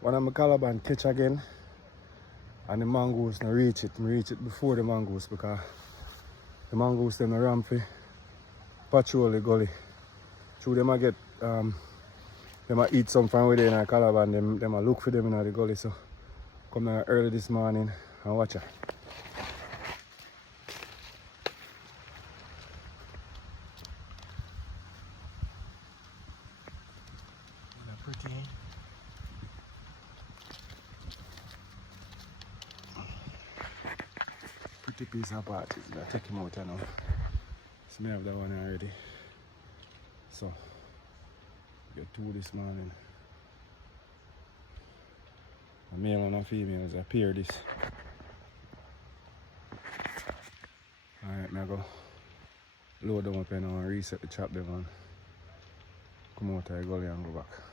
One of my Calaban catch again, and the mongoose not reach it. I reach it before the mongoose because the mongoose them around for patrol the gully. Through them I get them I eat some from within a Calaban, them I look for them in the gully. So come down early this morning and watch her. Pretty. Pretty piece of parties. I take him out now. So I have that one already. So get two this morning. A male and a female is a pair this. Alright, I go load them up now and reset the trap them and come out of the gully and go back.